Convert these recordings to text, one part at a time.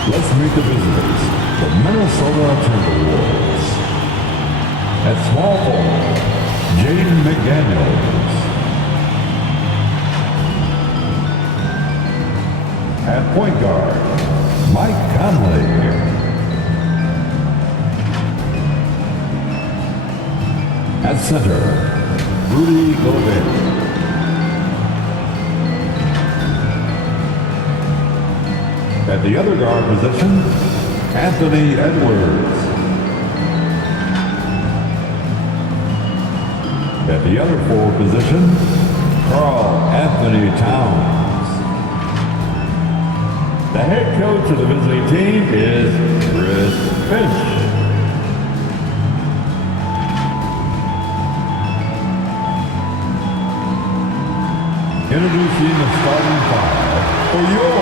Let's meet the visitors, the Minnesota Timberwolves. At small forward, Jaden McDaniels. At point guard, Mike Conley. At center, Rudy Gobert. At the other guard position, Anthony Edwards. At the other forward position, Karl Anthony Towns. The head coach of the visiting team is Chris Finch. Introducing the starting five for your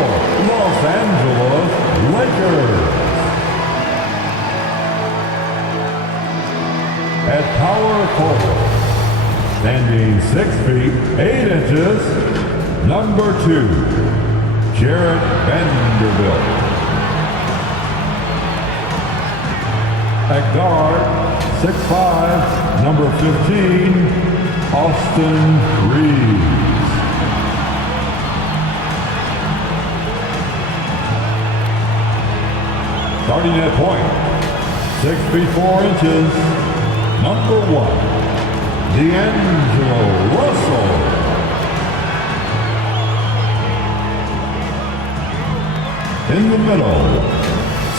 Los Angeles Lakers. At power forward, standing 6 feet 8 inches, number 2, Jared Vanderbilt. At guard, 6'5", number 15, Austin Reeves. Starting at point, 6 feet 4 inches, number 1, D'Angelo Russell. In the middle,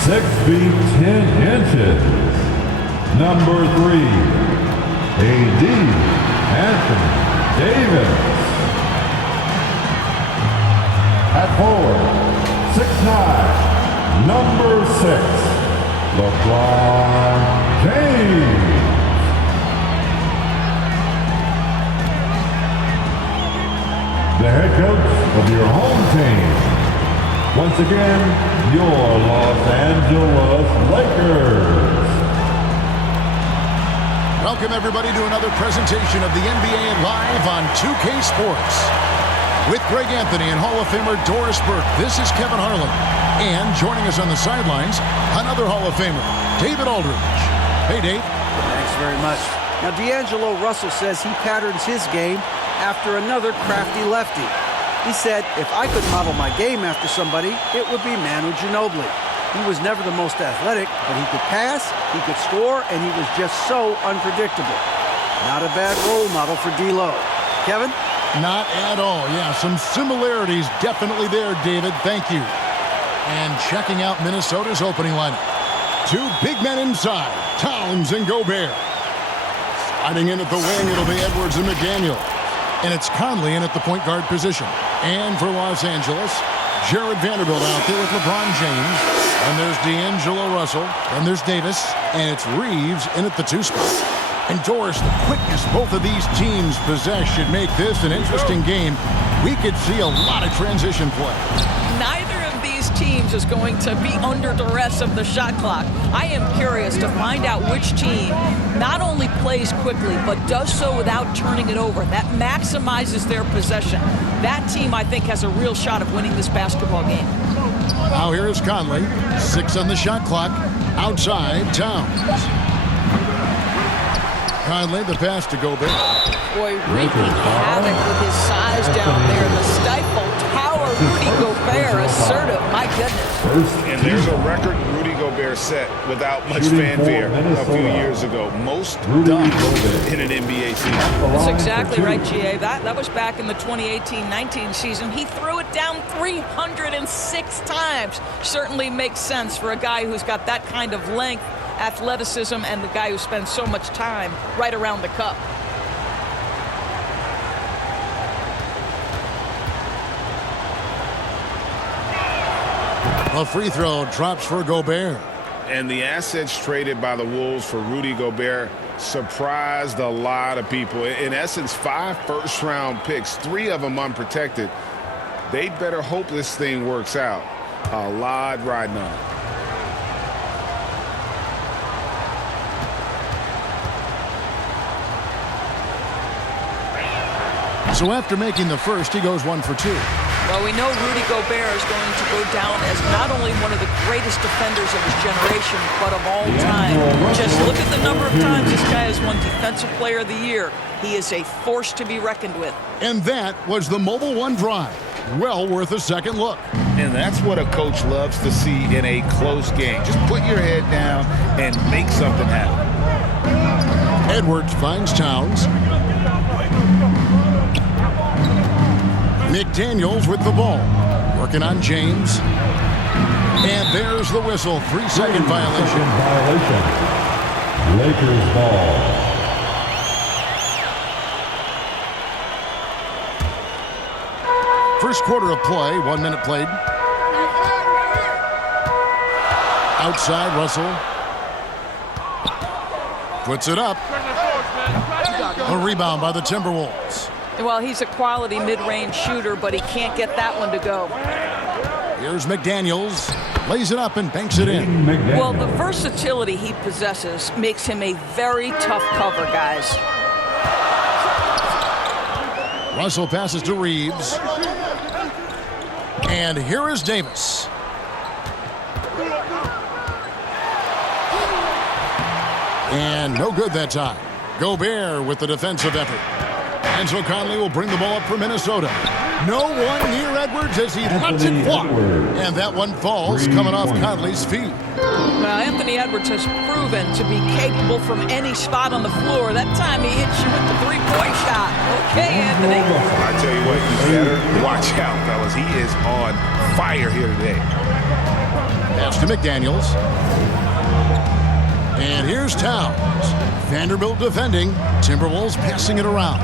6 feet 10 inches, number 3, A.D. Anthony Davis. At forward, 6'9", number 6, LeBron James. The head coach of your home team. Once again, your Los Angeles Lakers. Welcome everybody to another presentation of the NBA Live on 2K Sports. With Greg Anthony and Hall of Famer Doris Burke, this is Kevin Harlan. And joining us on the sidelines, another Hall of Famer, David Aldridge. Hey, Dave. Thanks very much. Now, D'Angelo Russell says he patterns his game after another crafty lefty. He said, if I could model my game after somebody, it would be Manu Ginobili. He was never the most athletic, but he could pass, he could score, and he was just so unpredictable. Not a bad role model for D'Lo. Kevin? Not at all. Yeah, some similarities definitely there, David. Thank you. And checking out Minnesota's opening lineup. 2 big men inside, Towns and Gobert. Sliding in at the wing, it'll be Edwards and McDaniel. And it's Conley in at the point guard position. And for Los Angeles, Jared Vanderbilt out there with LeBron James. And there's D'Angelo Russell. And there's Davis. And it's Reeves in at the 2 spot. And Doris, the quickness both of these teams possess should make this an interesting game. We could see a lot of transition play. Neither of these teams is going to be under duress of the shot clock. I am curious to find out which team not only plays quickly, but does so without turning it over. That maximizes their possession. That team, I think, has a real shot of winning this basketball game. Now here is Conley. 6 on the shot clock. Outside, Towns. Conley, the pass to Gobert. Boy, wreaking havoc with his size down there. The stifle tower, Rudy Gobert, assertive. My goodness. And there's a record Rudy Gobert set without much fanfare a few years ago. Most dunks in an NBA season. That's exactly right, GA. That was back in the 2018-19 season. He threw it down 306 times. Certainly makes sense for a guy who's got that kind of length, athleticism, and the guy who spends so much time right around the cup. A free throw drops for Gobert. And the assets traded by the Wolves for Rudy Gobert surprised a lot of people. In essence, 5 first-round picks, 3 of them unprotected. They better hope this thing works out. A lot riding on it. So after making the first, he goes 1 for 2. Well, we know Rudy Gobert is going to go down as not only one of the greatest defenders of his generation, but of all time. Just look at the number of times this guy has won Defensive Player of the Year. He is a force to be reckoned with. And that was the Mobile One drive. Well worth a second look. And that's what a coach loves to see in a close game. Just put your head down and make something happen. Edwards finds Towns. McDaniels with the ball. Working on James. And there's the whistle. 3-second violation. Lakers ball. First quarter of play, 1 minute played. Outside, Russell. Puts it up. A rebound by the Timberwolves. Well, he's a quality mid-range shooter, but he can't get that one to go. Here's McDaniels. Lays it up and banks it in. Well, the versatility he possesses makes him a very tough cover, guys. Russell passes to Reeves. And here is Davis. And no good that time. Gobert with the defensive effort. And so Conley will bring the ball up for Minnesota. No one near Edwards as he lets it fly. And that one falls coming off Conley's feet. Well, Anthony Edwards has proven to be capable from any spot on the floor. That time he hits you with the three-point shot. Okay, Anthony. I tell you what, you better watch out, fellas. He is on fire here today. Pass to McDaniels. And here's Towns. Vanderbilt defending. Timberwolves passing it around.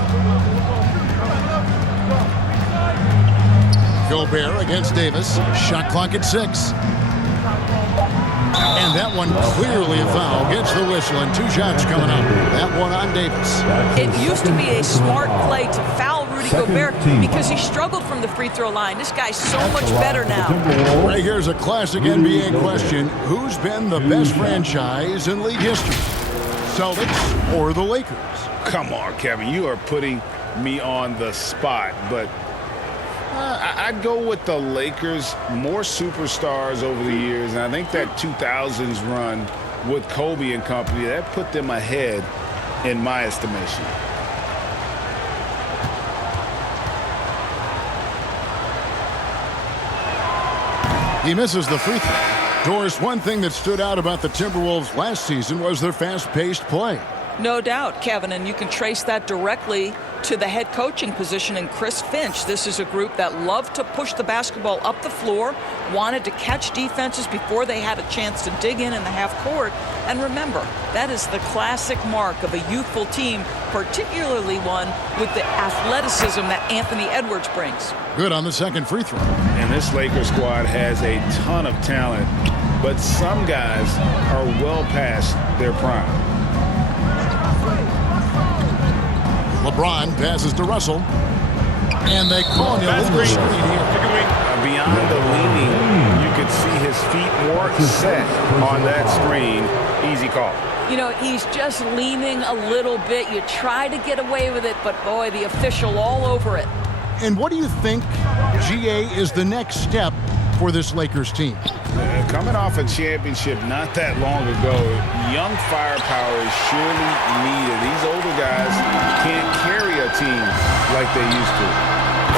Gobert against Davis. Shot clock at 6. And that one clearly a foul. Gets the whistle and 2 shots coming up. That one on Davis. It used to be a smart play to foul Rudy Gobert because he struggled from the free throw line. This guy's so much better now. Right here's a classic NBA question. Who's been the best franchise in league history? Celtics or the Lakers? Come on, Kevin. You are putting me on the spot, but I'd go with the Lakers. More superstars over the years, and I think that 2000s run with Kobe and company, that put them ahead in my estimation. He misses the free throw. Doris, one thing that stood out about the Timberwolves last season was their fast-paced play. No doubt, Kevin, and you can trace that directly to the head coaching position in Chris Finch. This is a group that loved to push the basketball up the floor, wanted to catch defenses before they had a chance to dig in the half court. And remember, that is the classic mark of a youthful team, particularly one with the athleticism that Anthony Edwards brings. Good on the second free throw. And this Lakers squad has a ton of talent, but some guys are well past their prime. LeBron passes to Russell. And they call him in the screen here. Beyond the leaning, you could see his feet more set on that screen. Easy call. You know, he's just leaning a little bit. You try to get away with it, but boy, the official all over it. And what do you think, GA, is the next step for this Lakers team? Coming off a championship not that long ago, young firepower is surely needed. These older guys can't carry a team like they used to.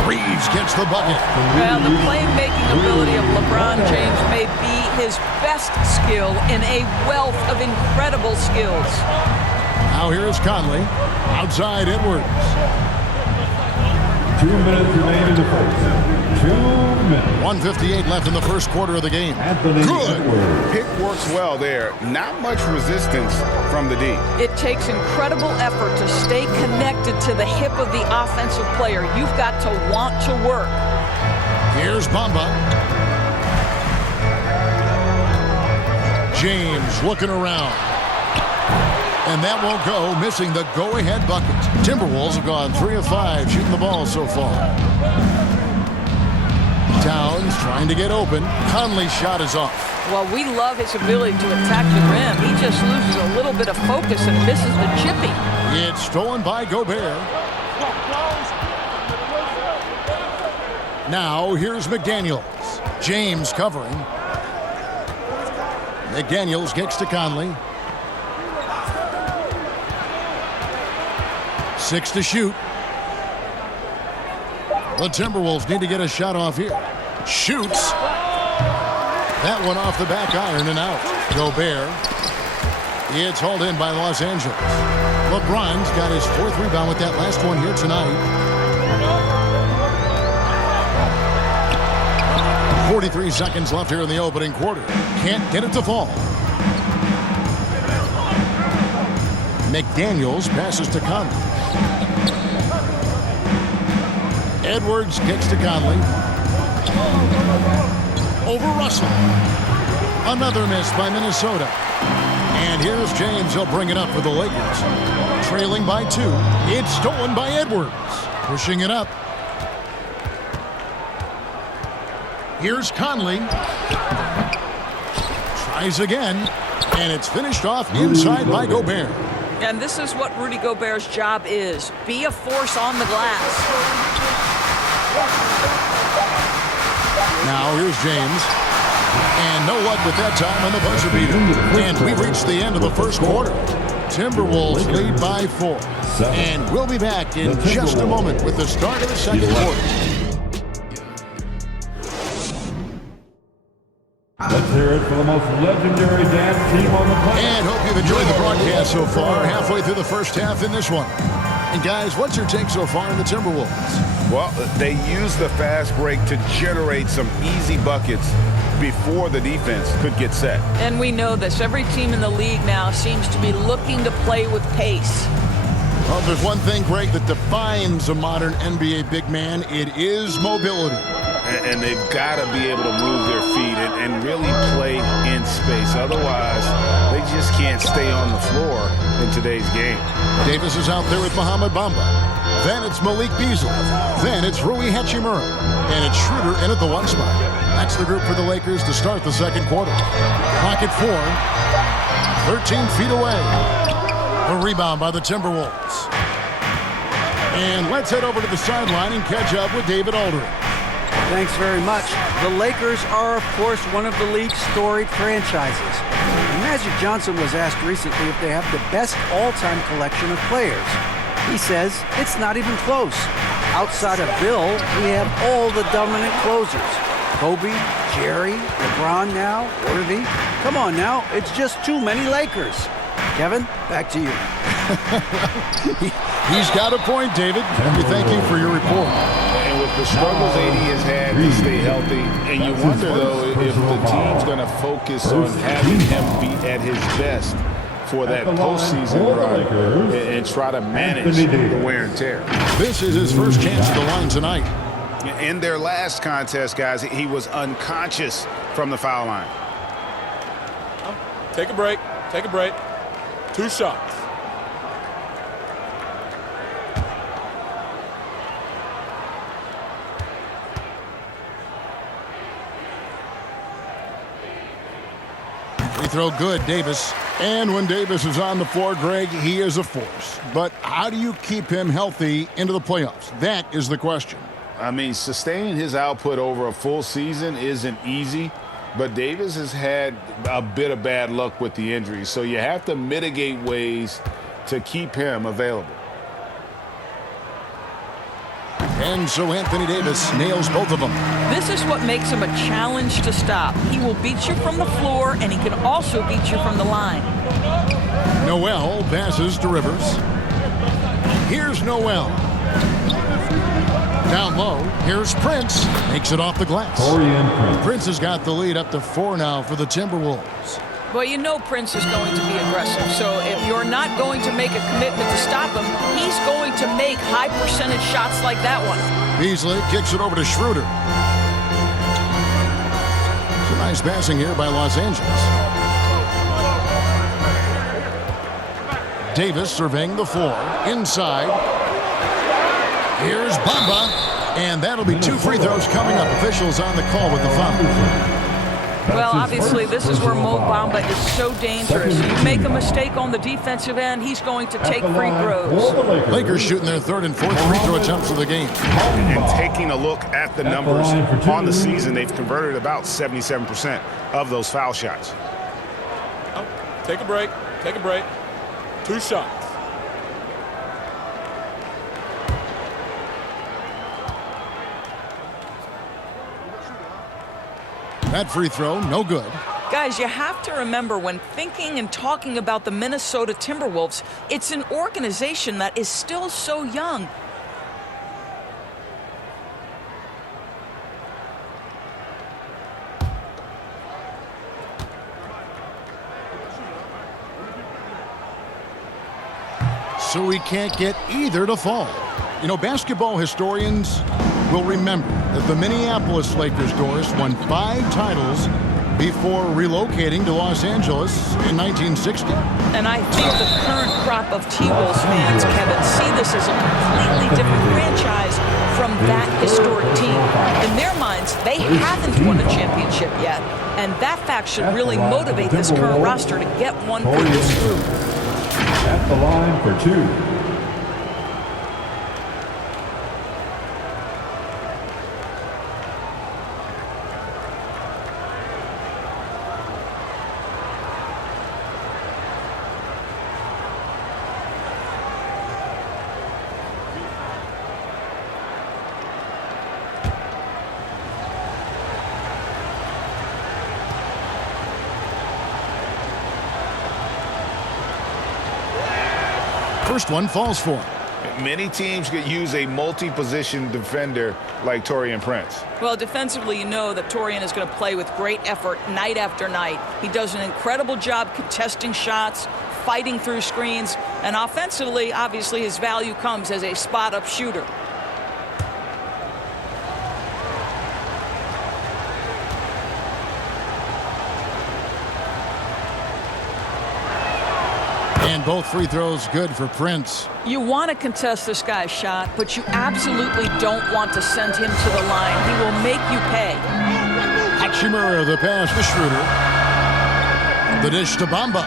Reeves gets the bucket. Well, the playmaking ability of LeBron James may be his best skill in a wealth of incredible skills. Now here is Conley. Outside Edwards. 2 minutes remaining in the first. 2 minutes. 1:58 left in the first quarter of the game. Good. Pick works well there. Not much resistance from the D. It takes incredible effort to stay connected to the hip of the offensive player. You've got to want to work. Here's Bamba. James looking around. And that won't go, missing the go-ahead bucket. Timberwolves have gone 3 of 5 shooting the ball so far. Towns trying to get open. Conley's shot is off. Well, we love his ability to attack the rim. He just loses a little bit of focus and misses the chippy. It's stolen by Gobert. Now here's McDaniels. James covering. McDaniels kicks to Conley. 6 to shoot. The Timberwolves need to get a shot off here. Shoots. That one off the back iron and out. Gobert. It's hauled in by Los Angeles. LeBron's got his 4th rebound with that last one here tonight. 43 seconds left here in the opening quarter. Can't get it to fall. McDaniels passes to Conley. Edwards kicks to Conley. Over Russell. Another miss by Minnesota. And here's James. He'll bring it up for the Lakers. Trailing by 2. It's stolen by Edwards. Pushing it up. Here's Conley. Tries again. And it's finished off inside by Gobert. And this is what Rudy Gobert's job is. Be a force on the glass. Now here's James. And no luck with that time on the buzzer beater. And we reached the end of the first quarter. Timberwolves lead by 4. And we'll be back in just a moment with the start of the second quarter. Let's hear it for the most legendary dance team on the planet. And hope you've enjoyed the broadcast so far. Halfway through the first half in this one. And guys, what's your take so far on the Timberwolves? Well, they use the fast break to generate some easy buckets before the defense could get set. And we know this. Every team in the league now seems to be looking to play with pace. Well, if there's one thing, Greg, that defines a modern NBA big man, it is mobility. And they've got to be able to move their feet and really play in space. Otherwise, they just can't stay on the floor in today's game. Davis is out there with Mohamed Bamba. Then it's Malik Beasley. Then it's Rui Hachimura. And it's Schroeder in at the 1 spot. That's the group for the Lakers to start the second quarter. Clock at 4. 13 feet away. A rebound by the Timberwolves. And let's head over to the sideline and catch up with David Aldridge. Thanks very much. The Lakers are, of course, one of the league's storied franchises. Magic Johnson was asked recently if they have the best all-time collection of players. He says it's not even close. Outside of Bill, we have all the dominant closers. Kobe, Jerry, LeBron now, Worthy. Come on now, it's just too many Lakers. Kevin, back to you. He's got a point, David. We thank you for your report. And with the struggles AD has had to stay healthy, and you wonder, though, if the team's going to focus on having him be at his best for that postseason run and try to manage the wear and tear. This is his first chance at the line tonight. In their last contest, guys, he was unconscious from the foul line. Take a break. Take a break. 2 shots. Free throw good, Davis. And when Davis is on the floor, Greg, he is a force. But how do you keep him healthy into the playoffs? That is the question. I mean, sustaining his output over a full season isn't easy, but Davis has had a bit of bad luck with the injuries, so you have to mitigate ways to keep him available. And so Anthony Davis nails both of them. This is what makes him a challenge to stop. He will beat you from the floor, and he can also beat you from the line. Noel passes to Rivers. Here's Noel. Down low, here's Prince. Makes it off the glass. Prince has got the lead up to 4 now for the Timberwolves. Well, you know Prince is going to be aggressive. So if you're not going to make a commitment to stop him, he's going to make high percentage shots like that one. Beasley kicks it over to Schroeder. It's a nice passing here by Los Angeles. Davis surveying the floor. Inside. Here's Bamba. And that'll be 2 free throws coming up. Officials on the call with the foul. Well, obviously, this is where Mo Bamba is so dangerous. You make a mistake on the defensive end, he's going to take free throws. Lakers shooting their third and fourth free throw attempts of the game. And taking a look at the numbers on the season, they've converted about 77% of those foul shots. Take a break. Take a break. 2 shots. That free throw, no good. Guys, you have to remember when thinking and talking about the Minnesota Timberwolves, it's an organization that is still so young. So we can't get either to fall. You know, basketball historians will remember that the Minneapolis Lakers, Doris, won 5 titles before relocating to Los Angeles in 1960. And I think the current crop of T-Wolves fans, Kevin, see this as a completely different franchise from that historic team. In their minds, they haven't won a championship yet. And that fact should really motivate this current roster to get one for this group. At the line for 2. First one falls for him. Many teams could use a multi-position defender like Taurean Prince. Well, defensively, you know that Taurean is going to play with great effort night after night. He does an incredible job contesting shots, fighting through screens, and offensively, obviously, his value comes as a spot-up shooter. And both free throws good for Prince. You want to contest this guy's shot, but you absolutely don't want to send him to the line. He will make you pay. Hachimura, the pass to Schroeder. The dish to Bamba.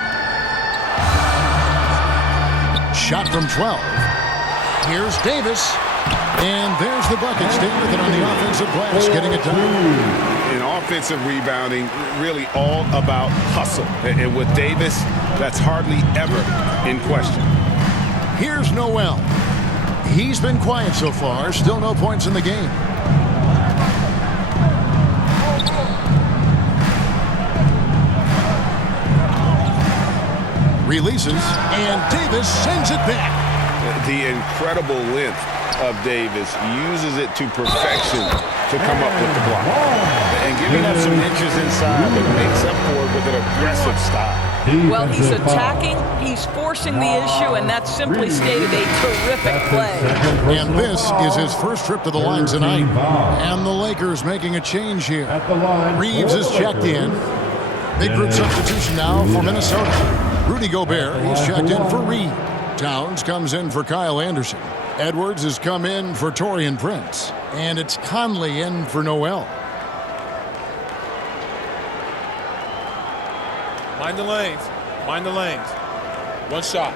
Shot from 12. Here's Davis. And there's the bucket. Staying with it on the offensive glass, getting it done. In offensive rebounding, really all about hustle. And with Davis, that's hardly ever in question. Here's Noel. He's been quiet so far. Still no points in the game. Releases, and Davis sends it back. The incredible length of Davis uses it to perfection to come up with the block. And giving up some inches inside, but makes up for it with an aggressive style. Well, he's attacking, he's forcing the issue, and that's simply stated a terrific play. And this is his first trip to the line tonight. And the Lakers making a change here. Reeves is checked in. Big group substitution now for Minnesota. Rudy Gobert, he's checked in for Reed. Towns comes in for Kyle Anderson. Edwards has come in for Taurean Prince. And it's Conley in for Noel. Mind the lanes. Mind the lanes. 1 shot.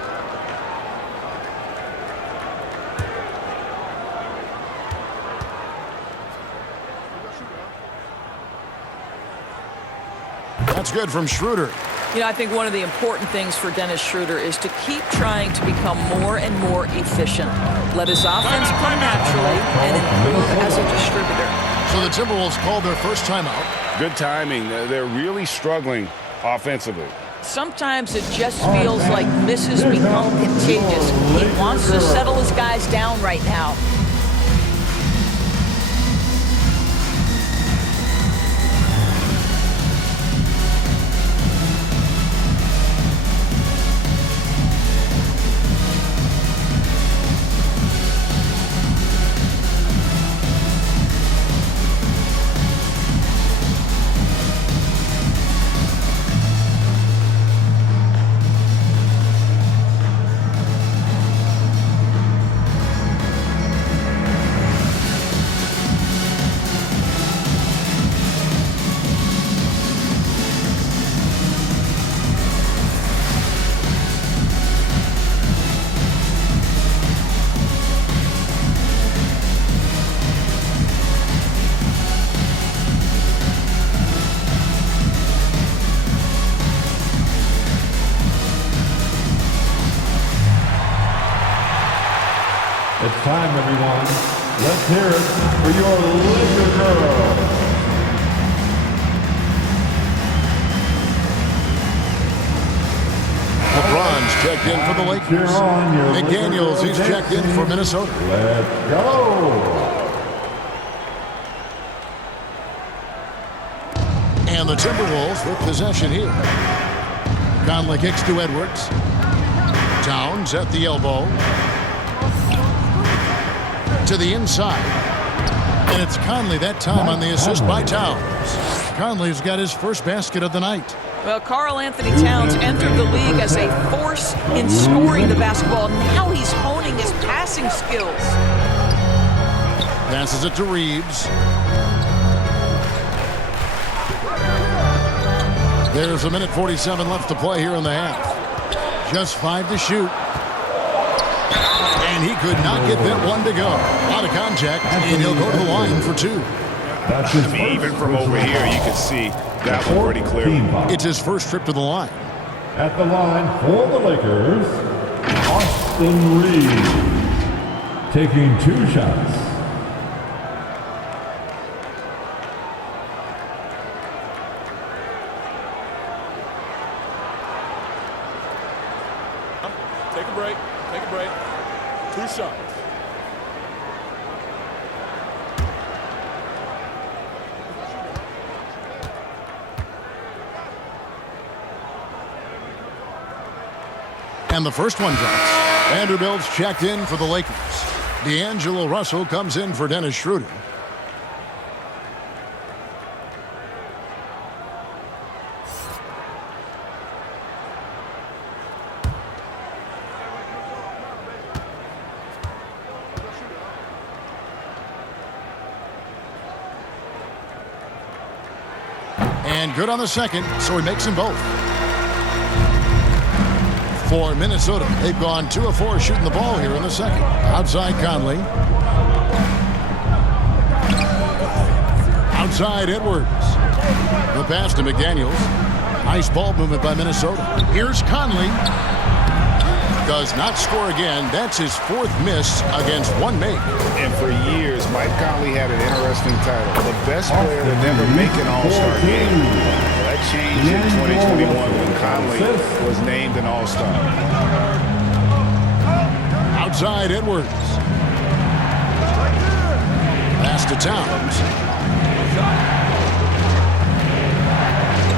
That's good from Schroeder. You know, I think one of the important things for Dennis Schroeder is to keep trying to become more and more efficient. Let his offense play naturally and improve as a distributor. So the Timberwolves called their first timeout. Good timing. They're really struggling offensively. Sometimes it just feels like misses become contagious. He wants to settle his guys down right now. It's time, everyone. Let's hear it for your Laker girls. LeBron's checked in for the Lakers. McDaniels, he's checked in for Minnesota. Let's go. And the Timberwolves with possession here. Conley kicks to Edwards. Towns at the elbow. To the inside. And it's Conley that time on the assist by Towns. Conley's got his first basket of the night. Well, Karl Anthony Towns entered the league as a force in scoring the basketball. Now he's honing his passing skills. Passes it to Reeves. There's a minute 47 left to play here in the half. Just 5 to shoot. And he could not get that one to go. Out of contact, and he'll go to the line for 2. Even from over here, you can see that one pretty clear. It's his first trip to the line. At the line for the Lakers, Austin Reeves, taking 2 shots. Take a break. Take a break. 2 shots. And the first one drops. Vanderbilt's checked in for the Lakers. D'Angelo Russell comes in for Dennis Schroeder. And good on the second, so he makes them both. For Minnesota, they've gone 2 of 4 shooting the ball here in the second. Outside Conley. Outside Edwards. The pass to McDaniels. Nice ball movement by Minnesota. Here's Conley. Does not score again. That's his 4th miss against one make. And for years, Mike Conley had an interesting title. The best player to never make an All-Star game. That changed in 2021 when Conley was named an All-Star. Outside Edwards. Pass to Towns.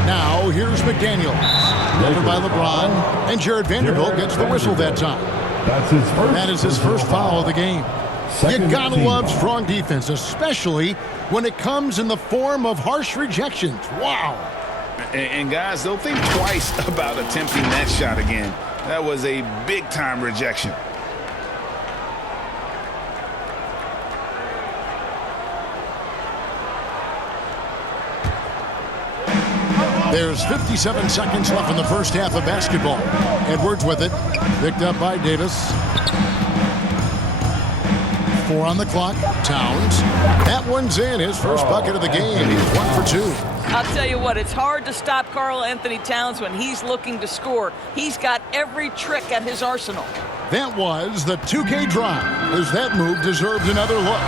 Now here's McDaniels. Delivered by LeBron. And Jared Vanderbilt gets the whistle that time. That is his first foul of the game. You gotta love strong defense, especially when it comes in the form of harsh rejections. Wow. And guys, they'll think twice about attempting that shot again. That was a big-time rejection. There's 57 seconds left in the first half of basketball. Edwards with it. Picked up by Davis. 4 on the clock. Towns. That one's in. His first bucket of the game. He's 1 for 2. I'll tell you what, it's hard to stop Karl Anthony Towns when he's looking to score. He's got every trick at his arsenal. That was the 2K drive, as that move deserved another look.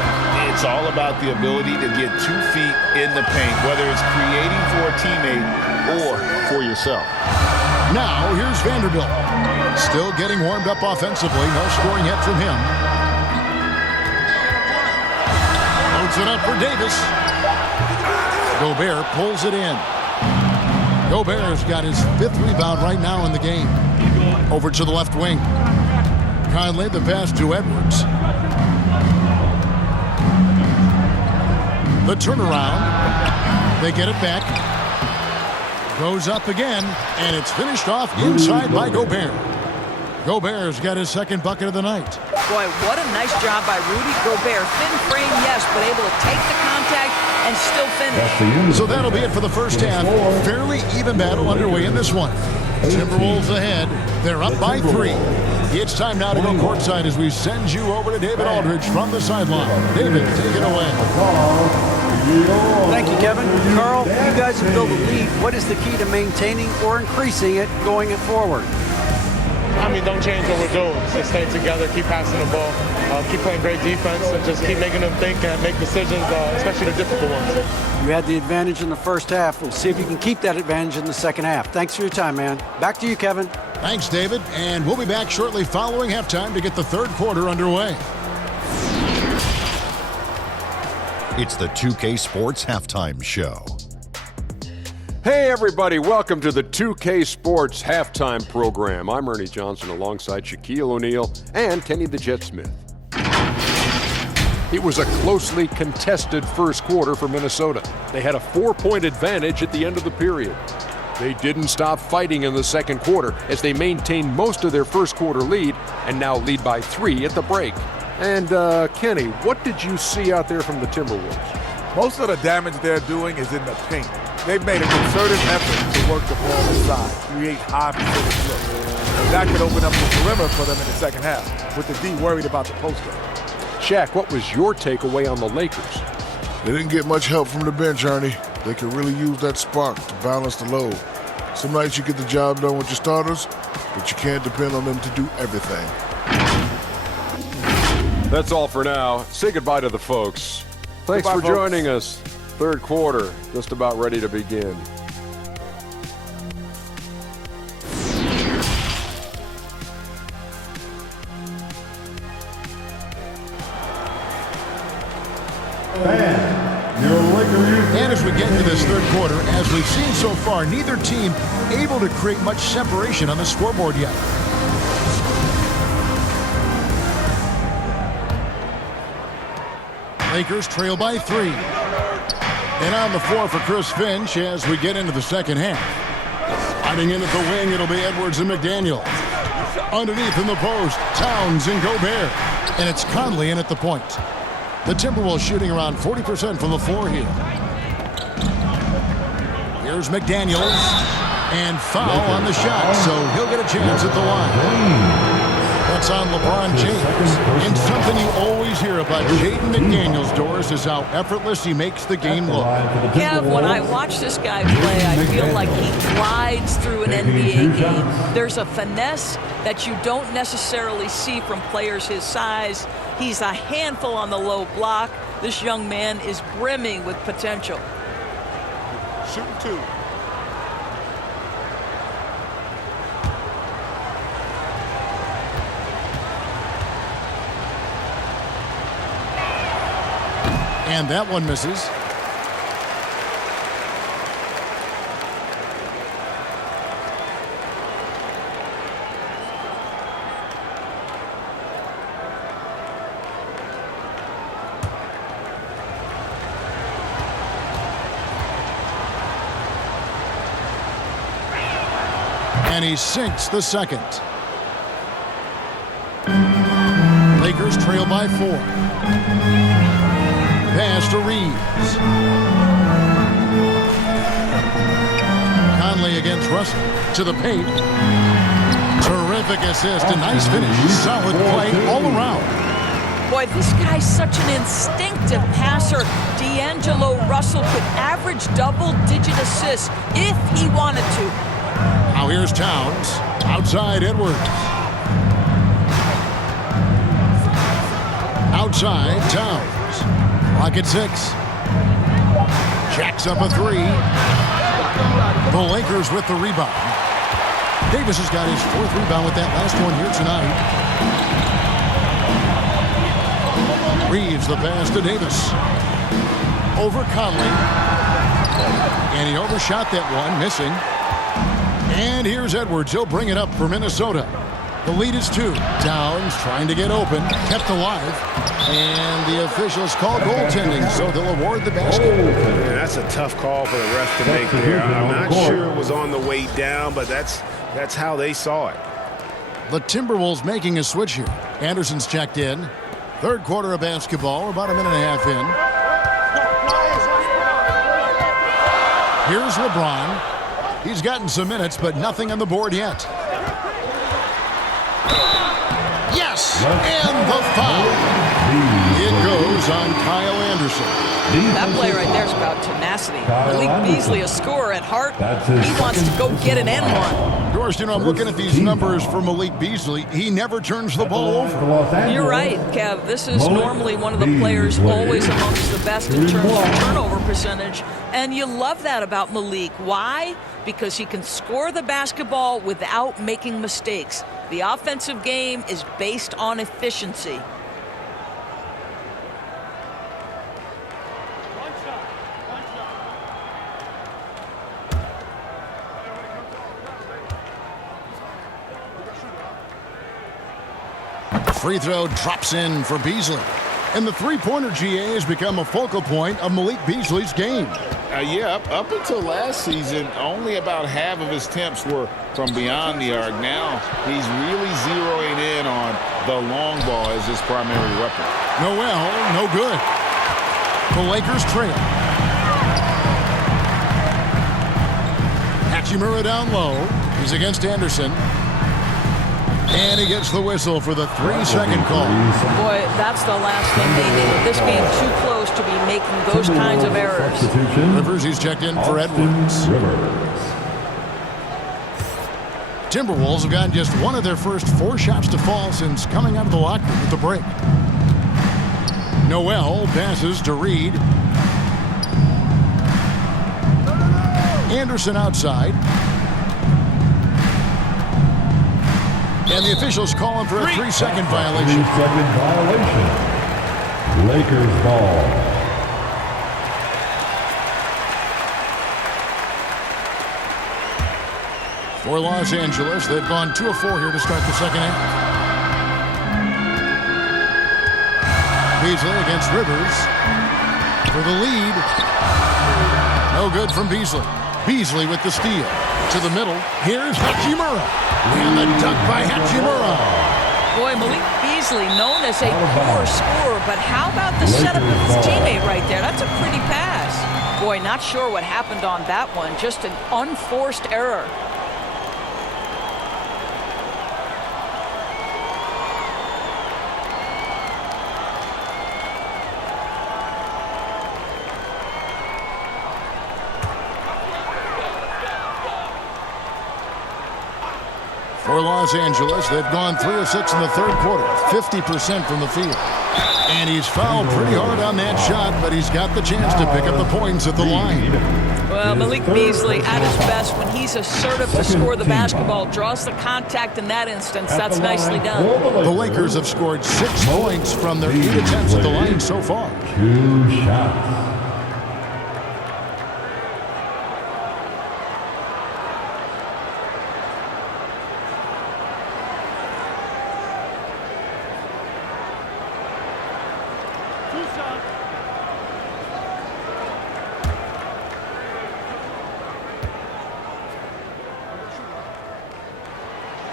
It's all about the ability to get 2 feet in the paint, whether it's creating for a teammate or for yourself. Now, here's Vanderbilt. Still getting warmed up offensively. No scoring yet from him. Loads it up for Davis. Gobert pulls it in. Gobert's got his 5th rebound right now in the game. Over to the left wing. Conley, the pass to Edwards. The turnaround. They get it back. Goes up again, and it's finished off inside by Gobert. Gobert's got his 2nd bucket of the night. Boy, what a nice job by Rudy Gobert. Thin frame, yes, but able to take the contact and still finish. So that'll be it for the first half. Fairly even battle underway in this one. Timberwolves ahead. They're up by 3. It's time now to go courtside as we send you over to David Aldridge from the sideline. David, take it away. Thank you, Kevin. Karl, you guys have built a lead. What is the key to maintaining or increasing it going forward? don't change what we're doing. Just stay together, keep passing the ball, keep playing great defense, and just keep making them think and make decisions, especially the difficult ones. You had the advantage in the first half. We'll see if you can keep that advantage in the second half. Thanks for your time, man. Back to you, Kevin. Thanks, David. And we'll be back shortly following halftime to get the third quarter underway. It's the 2K Sports Halftime Show. Hey everybody, welcome to the 2K Sports Halftime Program. I'm Ernie Johnson alongside Shaquille O'Neal and Kenny the Jet Smith. It was a closely contested first quarter for Minnesota. They had a 4-point advantage at the end of the period. They didn't stop fighting in the second quarter as they maintained most of their first quarter lead and now lead by 3 at the break. And Kenny, what did you see out there from the Timberwolves? Most of the damage they're doing is in the paint. They've made a concerted effort to work the ball inside, create high percentage looks. And that could open up the perimeter for them in the second half, with the D worried about the post game. Shaq, what was your takeaway on the Lakers? They didn't get much help from the bench, Ernie. They could really use that spark to balance the load. Some nights you get the job done with your starters, but you can't depend on them to do everything. That's all for now. Say goodbye to the folks. Thanks for joining us. Third quarter, just about ready to begin. And as we get into this third quarter, as we've seen so far, neither team able to create much separation on the scoreboard yet. Lakers trail by 3. And on the floor for Chris Finch as we get into the second half. Sliding in at the wing, it'll be Edwards and McDaniel. Underneath in the post, Towns and Gobert. And it's Conley in at the point. The Timberwolves shooting around 40% from the floor here. Here's McDaniels. And foul on the shot, so he'll get a chance at the line. That's on LeBron James. And something you always hear about Jaden McDaniels, Doris, is how effortless he makes the game look. Kev, when I watch this guy play, I feel like he glides through an NBA game. There's a finesse that you don't necessarily see from players his size. He's a handful on the low block. This young man is brimming with potential. Shooting 2. And that one misses. And he sinks the second. Lakers trail by 4. Pass to Reeves. Conley against Russell. To the paint. Terrific assist. A nice finish. Solid play all around. Boy, this guy's such an instinctive passer. D'Angelo Russell could average double-digit assists if he wanted to. Now here's Towns. Outside Edwards. Outside Towns. Clock at 6. Jacks up a 3. The Lakers with the rebound. Davis has got his 4th rebound with that last one here tonight. Reeves the pass to Davis. Over Conley. And he overshot that one, missing. And here's Edwards. He'll bring it up for Minnesota. The lead is 2. Towns trying to get open. Kept alive. And the officials call goaltending, so they'll award the basket. Yeah, that's a tough call for the ref to make there. I'm not sure it was on the way down, but that's how they saw it. The Timberwolves making a switch here. Anderson's checked in. Third quarter of basketball, about a minute and a half in. Here's LeBron. He's gotten some minutes, but nothing on the board yet. Yes, and the foul. It goes on Kyle Anderson. That play right there is about tenacity. Malik Beasley, a scorer at heart. He wants to go get an end one. Of course, I'm looking at these numbers for Malik Beasley. He never turns the ball over. You're right, Kev. This is normally one of the players always amongst the best in terms of turnover percentage. And you love that about Malik. Why? Because he can score the basketball without making mistakes. The offensive game is based on efficiency. Free throw drops in for Beasley. And the three-pointer GA has become a focal point of Malik Beasley's game. Up until last season, only about half of his attempts were from beyond the arc. Now he's really zeroing in on the long ball as his primary weapon. Noel, no good. The Lakers trail. Hachimura down low. He's against Anderson. And he gets the whistle for the 3-second call. Boy, that's the last thing they needed. This game too close to be making those kinds of errors. Rivers, he's checked in for Edwards. Timberwolves have gotten just one of their first 4 shots to fall since coming out of the locker room with the break. Noel passes to Reed. Anderson outside. And the officials call him for a 3-second violation. 3-second violation. Lakers ball. For Los Angeles, they've gone 2 of 4 here to start the second half. Beasley against Rivers for the lead. No good from Beasley. Beasley with the steal. To the middle. Here's Hachimura. And the dunk by Hachimura. Boy, Malik Beasley, known as a poor scorer, but how about the setup of his teammate right there? That's a pretty pass. Boy, not sure what happened on that one. Just an unforced error. For Los Angeles, they've gone 3 of 6 in the third quarter, 50% from the field. And he's fouled pretty hard on that shot, but he's got the chance to pick up the points at the line. Well, Malik Beasley at his best when he's assertive to score the basketball, draws the contact in that instance. That's nicely done. The Lakers have scored 6 points from their 8 attempts at the line so far. 2 shots.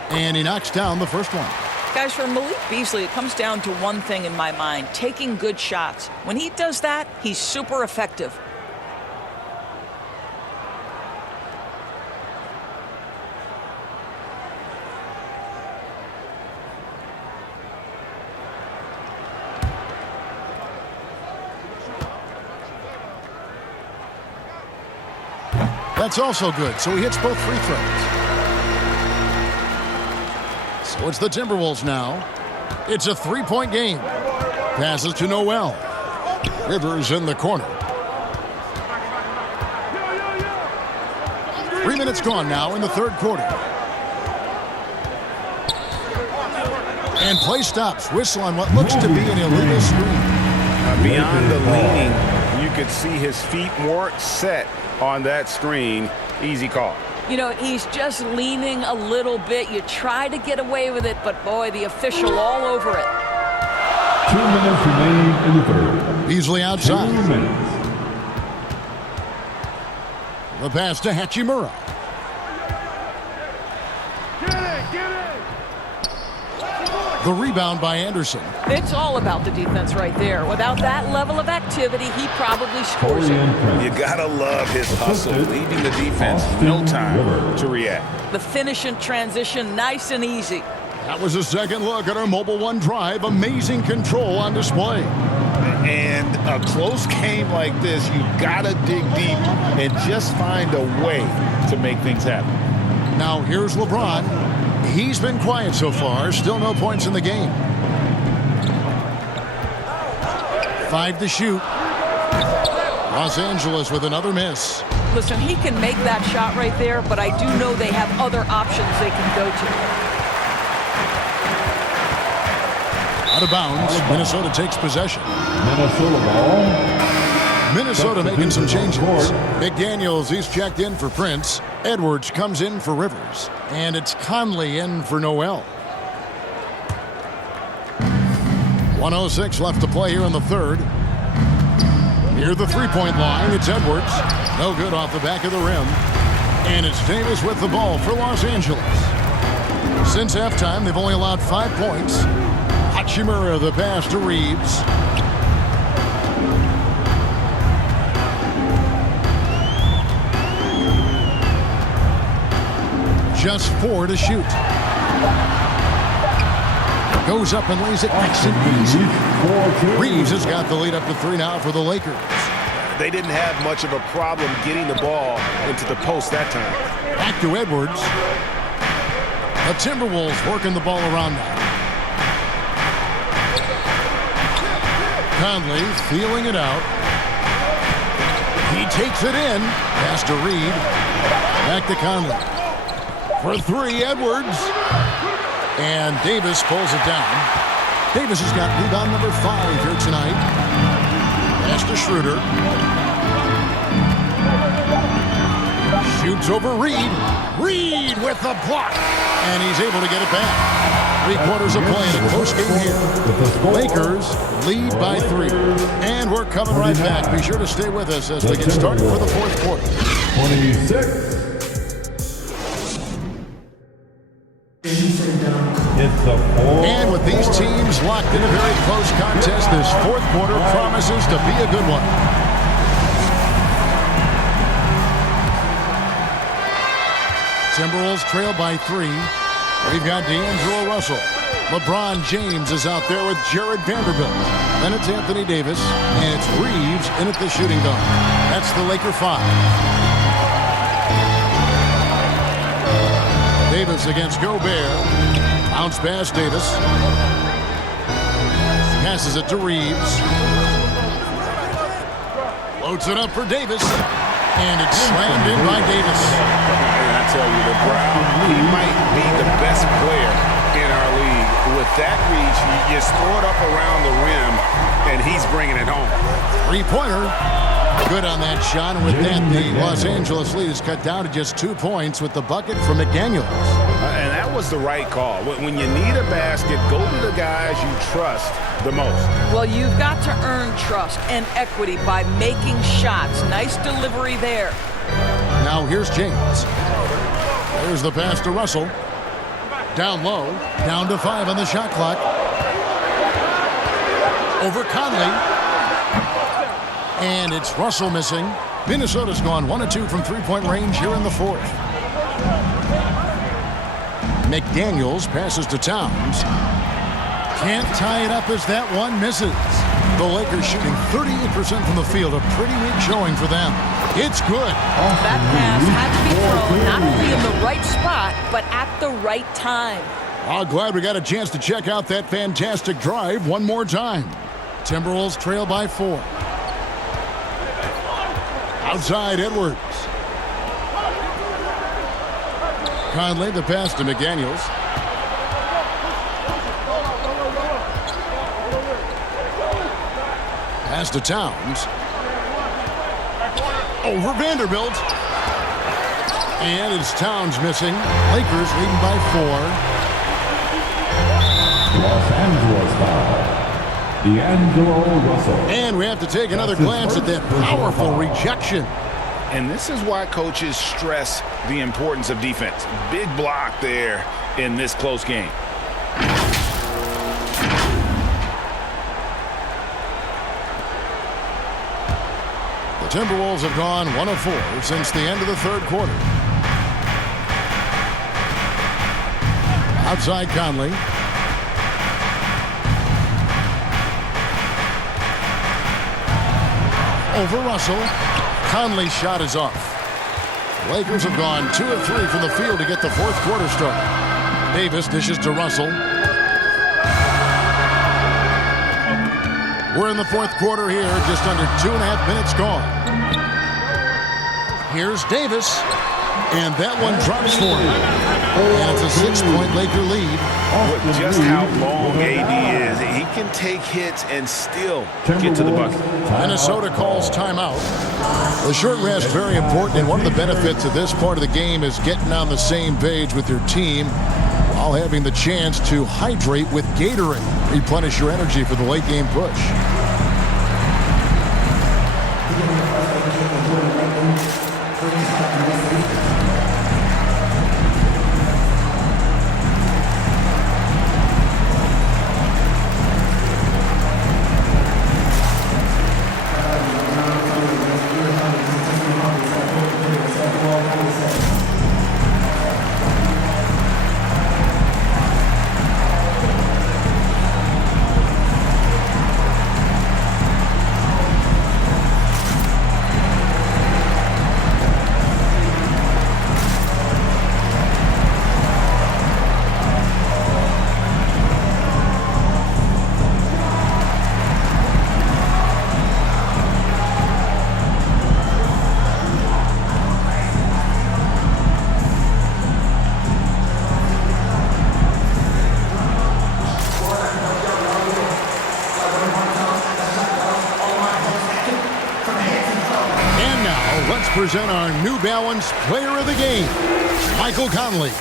And he knocks down the first one. Guys, for Malik Beasley, it comes down to one thing in my mind, taking good shots. When he does that, he's super effective. That's also good, so he hits both free throws. So it's the Timberwolves now. It's a 3-point game. Passes to Noel. Rivers in the corner. 3 minutes gone now in the third quarter. And play stops. Whistle on what looks to be an illegal screen. Beyond the leaning, you could see his feet weren't set on that screen. Easy call. You know, he's just leaning a little bit. You try to get away with it, but boy, the official all over it. 2 minutes remaining in the third. Beasley outside. 2 minutes. The pass to Hachimura. The rebound by Anderson. It's all about the defense right there. Without that level of activity, he probably scores it. You gotta love his hustle, leaving the defense no time to react. The finish and transition, nice and easy. That was a second look at our Mobile One drive. Amazing control on display. And a close game like this, you gotta dig deep and just find a way to make things happen. Now here's LeBron. He's been quiet so far. Still no points in the game. 5 to shoot. Los Angeles with another miss. Listen, he can make that shot right there, but I do know they have other options they can go to. Out of bounds. Minnesota takes possession. Minnesota ball. Minnesota making some changes. McDaniels, he's checked in for Prince. Edwards comes in for Rivers. And it's Conley in for Noel. 1:06 left to play here in the third. Near the three-point line, it's Edwards. No good off the back of the rim. And it's Davis with the ball for Los Angeles. Since halftime, they've only allowed 5 points. Hachimura the pass to Reeves. Just 4 to shoot. Goes up and lays it nice and easy. Reeves has got the lead up to 3 now for the Lakers. They didn't have much of a problem getting the ball into the post that time. Back to Edwards. The Timberwolves working the ball around now. Conley feeling it out. He takes it in. Pass to Reed. Back to Conley. For 3, Edwards. And Davis pulls it down. Davis has got rebound number 5 here tonight. Pass to Schroeder. Shoots over Reed. Reed with the block. And he's able to get it back. 3 quarters of play in a close game here. Lakers lead by 3. And we're coming right back. Be sure to stay with us as we get started for the fourth quarter. 26. And with these teams locked in a very close contest, this fourth quarter promises to be a good one. Timberwolves trail by 3. We've got D'Angelo Russell. LeBron James is out there with Jared Vanderbilt. Then it's Anthony Davis, and it's Reeves in at the shooting guard. That's the Laker 5. Davis against Gobert. Bounce pass, Davis. Passes it to Reeves. Floats it up for Davis. And it's slammed in by Davis. And I tell you, LeBron, he might be the best player in our league. With that reach, you just throw it up around the rim, and he's bringing it home. 3-pointer. Good on that shot. And with that, the Los Angeles lead is cut down to just 2 points with the bucket from McDaniels. And that was the right call. When you need a basket, go to the guys you trust the most. Well, you've got to earn trust and equity by making shots. Nice delivery there. Now here's James. There's the pass to Russell. Down low. Down to 5 on the shot clock. Over Conley. And it's Russell missing. Minnesota's gone 1 of 2 from 3-point range here in the fourth. McDaniels passes to Towns. Can't tie it up as that one misses. The Lakers shooting 38% from the field. A pretty weak showing for them. It's good. That pass had to be thrown not only in the right spot, but at the right time. Oh, glad we got a chance to check out that fantastic drive one more time. Timberwolves trail by 4. Outside Edwards. Conley, the pass to McDaniels. Pass to Towns. Over Vanderbilt. And it's Towns missing. Lakers leading by 4. Los Angeles foul. D'Angelo Russell. And we have to take another glance at that powerful rejection. And this is why coaches stress the importance of defense. Big block there in this close game. The Timberwolves have gone 1 of 4 since the end of the third quarter. Outside Conley. Over Russell. Conley's shot is off. Lakers have gone 2 of 3 from the field to get the fourth quarter started. Davis dishes to Russell. We're in the fourth quarter here, just under 2.5 minutes gone. Here's Davis, and that one drops for him. And it's a 6-point Laker lead. With just how long AD is, he can take hits and still get to the bucket. Minnesota calls timeout. The short rest very important, and one of the benefits of this part of the game is getting on the same page with your team while having the chance to hydrate with Gatorade. Replenish your energy for the late game push. Present our New Balance Player of the Game, Michael Conley.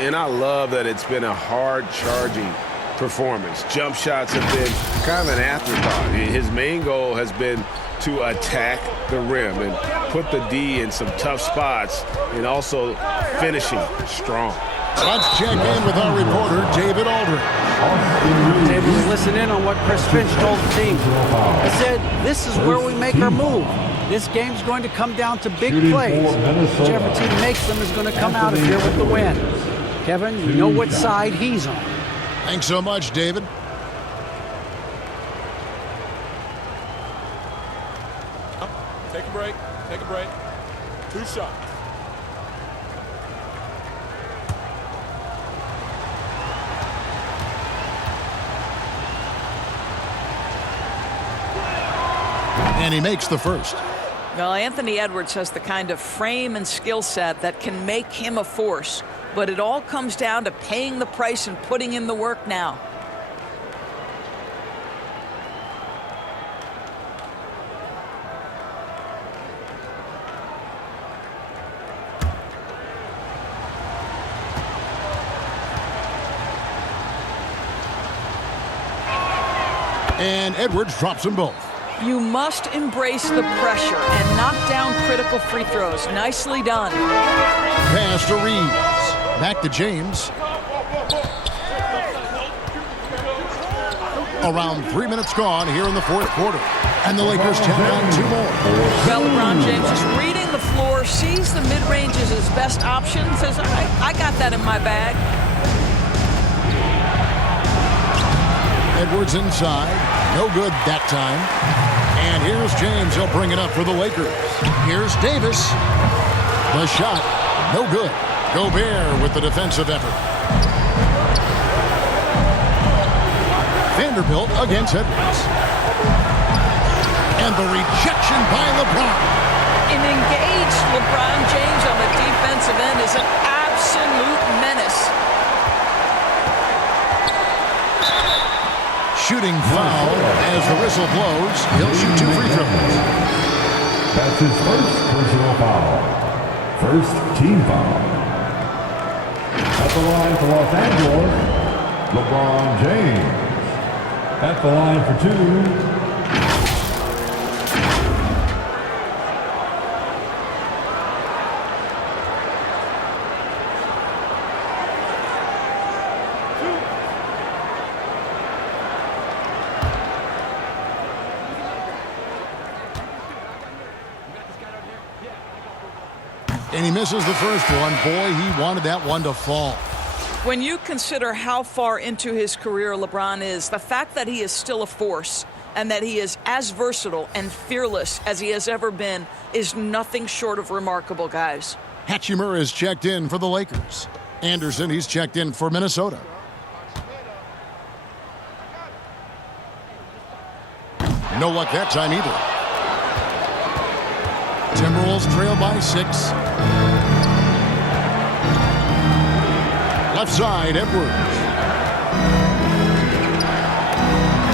And I love that it's been a hard-charging performance. Jump shots have been kind of an afterthought. His main goal has been to attack the rim and put the D in some tough spots and also finishing strong. Let's check in with our reporter, David Aldridge. David was listening in on what Chris Finch told the team. He said, this is where we make our move. This game's going to come down to big plays. Whichever team makes them is going to come out of here with the win. Kevin, you know what side he's on. Thanks so much, David. Take a break. Take a break. 2 shots. And he makes the first. Well, Anthony Edwards has the kind of frame and skill set that can make him a force. But it all comes down to paying the price and putting in the work now. And Edwards drops them both. You must embrace the pressure and knock down critical free throws. Nicely done. Pass to Reeves. Back to James. Around 3 minutes gone here in the fourth quarter. And the Lakers tack on 2 more. Well, LeBron James is reading the floor, sees the mid-range as his best option, says, I got that in my bag. Edwards inside. No good that time. And here's James. He'll bring it up for the Lakers. Here's Davis. The shot. No good. Gobert with the defensive effort. Vanderbilt against Edwards. And the rejection by LeBron. An engaged LeBron James on the defensive end is an absolute menace. Shooting foul as the whistle blows. He'll shoot 2 free throws. That's his first personal foul. First team foul. At the line for Los Angeles, LeBron James. At the line for 2. And he misses the first one. Boy, he wanted that one to fall. When you consider how far into his career LeBron is, the fact that he is still a force and that he is as versatile and fearless as he has ever been is nothing short of remarkable, guys. Hachimura is checked in for the Lakers. Anderson, he's checked in for Minnesota. No luck that time either. Timberwolves trail by 6. Left side, Edwards.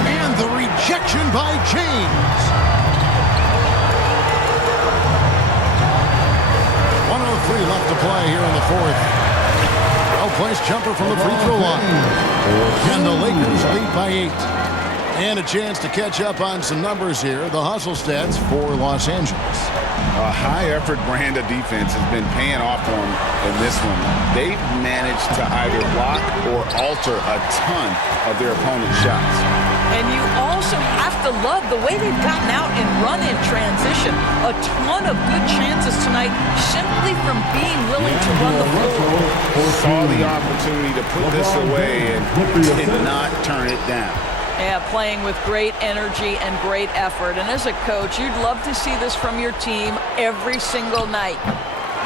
And the rejection by James. 1:03 left to play here in the fourth. Well-placed jumper from the free throw line. And the Lakers lead by 8. And a chance to catch up on some numbers here. The hustle stats for Los Angeles. A high-effort brand of defense has been paying off for them in this one. They've managed to either block or alter a ton of their opponent's shots. And you also have to love the way they've gotten out and run in transition. A ton of good chances tonight simply from being willing to run the floor. Saw the opportunity to put this away and did not turn it down. Yeah, playing with great energy and great effort. And as a coach, you'd love to see this from your team every single night.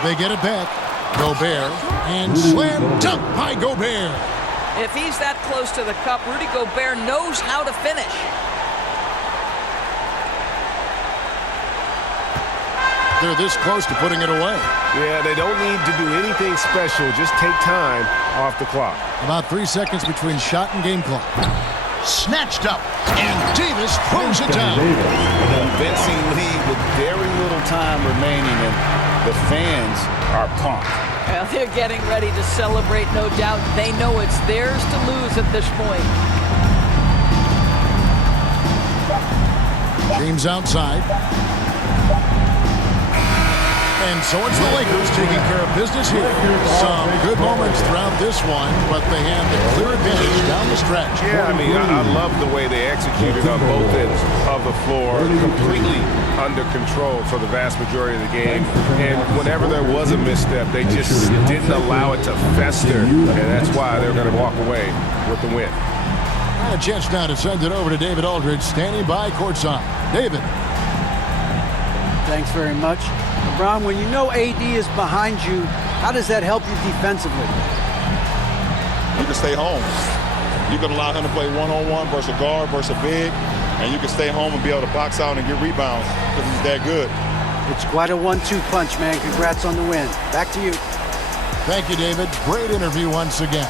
They get it back. Gobert and slam dunk by Gobert. If he's that close to the cup, Rudy Gobert knows how to finish. They're this close to putting it away. Yeah, they don't need to do anything special. Just take time off the clock. About 3 seconds between shot and game clock. Snatched up, and Davis throws it down. Convincing lead with very little time remaining, and the fans are pumped. Well, they're getting ready to celebrate, no doubt. They know it's theirs to lose at this point. James outside. And so it's the Lakers taking care of business here. Some good moments throughout this one, but they have the clear advantage down the stretch. Yeah, I mean, I love the way they executed on both ends of the floor, completely under control for the vast majority of the game. And whenever there was a misstep, they just didn't allow it to fester, and that's why they're going to walk away with the win. And a chance now to send it over to David Aldridge, standing by courtside. David. Thanks very much. LeBron, when you know AD is behind you, how does that help you defensively? You can stay home. You can allow him to play one-on-one versus a guard versus a big, and you can stay home and be able to box out and get rebounds because he's that good. It's quite a 1-2 punch, man. Congrats on the win. Back to you. Thank you, David. Great interview once again.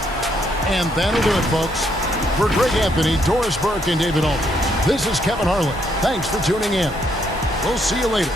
And that'll do it, folks. For Greg Anthony, Doris Burke, and David Aldridge, this is Kevin Harlan. Thanks for tuning in. We'll see you later.